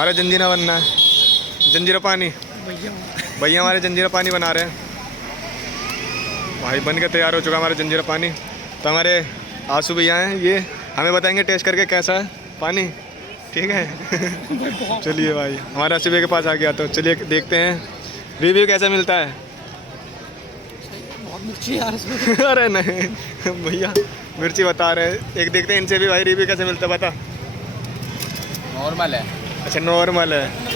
हमारा जंजीरा बनना है, जंजीरा पानी। भैया हमारे जंजीरा पानी बना रहे हैं भाई, बन के तैयार हो चुका हमारा जंजीरा पानी। तो हमारे आंसू भैया हैं, ये हमें बताएंगे टेस्ट करके कैसा है पानी, ठीक है। चलिए भाई, हमारे आंसू भैया के पास आ गया, तो चलिए देखते हैं रिव्यू कैसा मिलता है। बहुत मिर्ची यार इसमें। अरे नहीं भैया मिर्ची बता रहे हैं, एक देखते हैं इनसे भी भाई रिव्यू कैसे मिलता है, बता। नॉर्मल है। अच्छा नॉर्मल है।